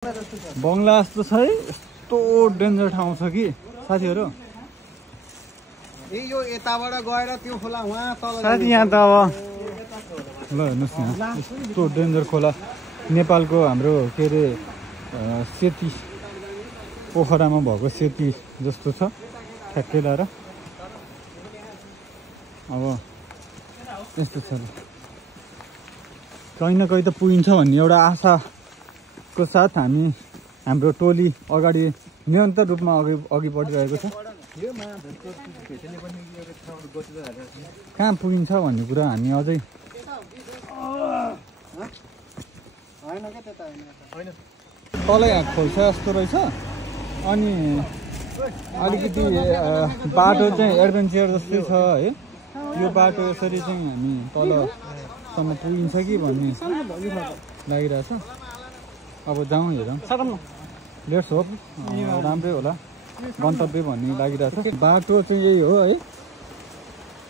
बंगला जस्तो छ है, यस्तो डेन्जर ठाउँ छ कि साथीहरु। यो यताबाट गएर त्यो खोला वहाँ तल साथी यहाँ त अब ल हेर्नुस् यहाँ यस्तो डेन्जर खोला नेपालको हाम्रो के रे सेती पोखरामा भएको सेती जस्तो छ ठ्याक्कै लाएर। अब यस्तो छ कहीँ न कहीँ त पुगिन्छ भन्ने एउटा आशाको साथ हाम्रो टोली अगाडि निरन्तर रूपमा अघि बढिरहेको छ। कहाँ पुगिन्छ भन्ने कुरा हामी अझै तलै खोल्छ जस्तो रहेछ। अनि अलिकति बाटो चाहिँ एडभेन्चर जस्तै छ है। यो बाटो यसरी चाहिँ हामी तलसम्म पुगिन्छ कि भन्ने लागिरहेछ। अब जाउँ हेरौँ, लेट्स होप राम्रै होला गन्तव्य भन्ने लागिरहेछ। बाटो चाहिँ यही हो है।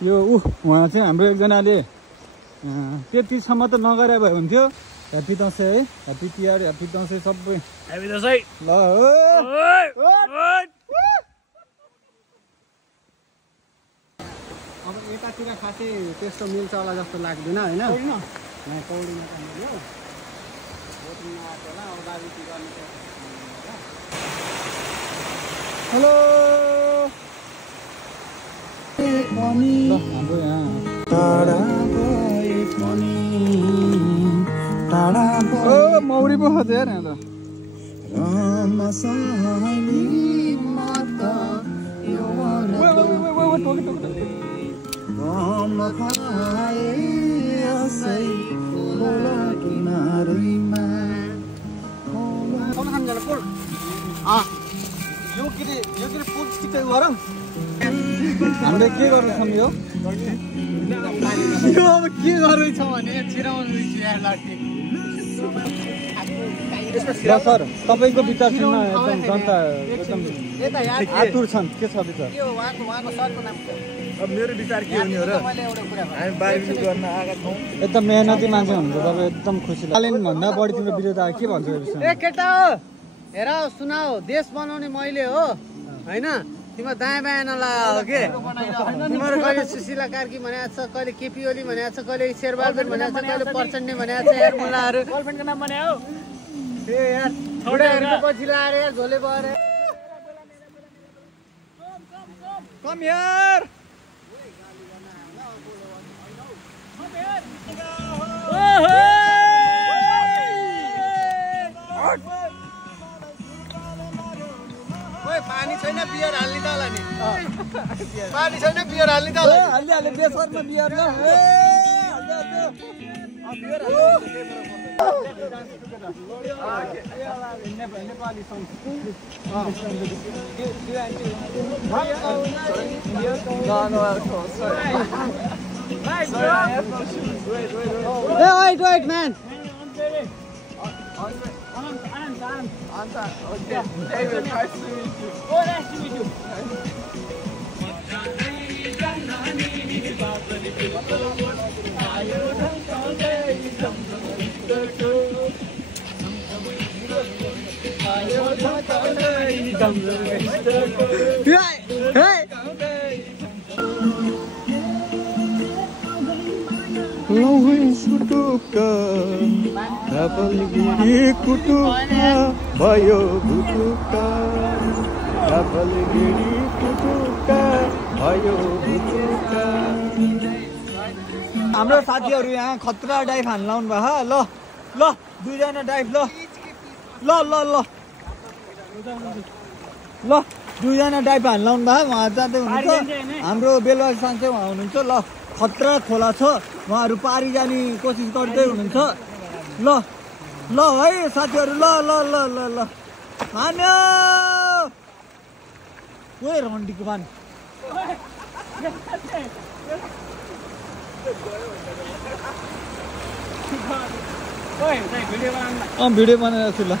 यो उहाँ चाहिँ हाम्रो एकजनाले त्यतिसम्म त नगरे भए हुन्थ्यो। ह्याप्पी दसैँ है, ह्याप्पी तिहार, ह्याप्पी दसैँ सबै। ह्याप्पी दसैँ ल अब यतातिर खासै त्यस्तो मिल्छ होला जस्तो लाग्दैन होइन। पौडीमा त मिल्यो बोटिङमा आएको होला। अब बाबीतिर हेलो हाम्रो यहाँ मौरी पो छ यार यहाँ त। यो के पुल सिक्दै गरौँ। हामीले के गर्दैछौँ यो अब के गर्दैछ भने छिराउनु ल सर तपाईँको विचार सुन्न एकदम जनता एकदम आतुर छन्। के छ विचार? अब मेरो विचार के हुने हो र, हामी बारबेक्यू गर्न आएका छौँ। एकदम मेहनती मान्छे हुनुहुन्छ तपाईँ, एकदम खुसी लाग्यो। भन्दा बढी तिम्रो विरोध के भन्छ यो विषयमा? ए केटा हो हेर सुनाओ, देश बनाउने मैले हो होइन। तिम्रो दायाँ बायाँ नलागा हो के? तिम्रो कहिले सुशीला कार्की भनेको छ, कहिले केपी ओली भनेको छ, कहिले शेरबहादुर भनेको छ, कहिले प्रचण्ड भनेको छ। यार मुलाहरू गर्लफ्रेन्डको नाम भने हो ए यार छोडेहरूको पछि लाएर यार झोले भएर कम यार पानी छैन बियर हाल्ने त होला नि। पानी छैन बियर हाल्ने त होला। हाल्ने बेसरमा बियर ल नेपाली सङ्ग wait man. Okay. David, nice to meet you. Oh, nice to meet you. Hey. भयो भुटुका भयो भुटुका। हाम्रो साथीहरू यहाँ खतरा डाइभ हान्न लाउनु भयो। ल ल दुईजना डाइभ ल ल ल ल ल दुईजना डाइभ हान्न लाउनु भयो। उहाँ जाँदै हुनुहुन्छ, हाम्रो बेलुका साङ्चे उहाँ हुनुहुन्छ। ल खतरा खोला छ, उहाँहरू पारी जाने कोसिस गर्दै हुनुहुन्छ। ल ल है साथीहरू, ल ल ल ल ल मान्यो ओए रन्डीको मान भिडियो बनाइरहेको छु ल।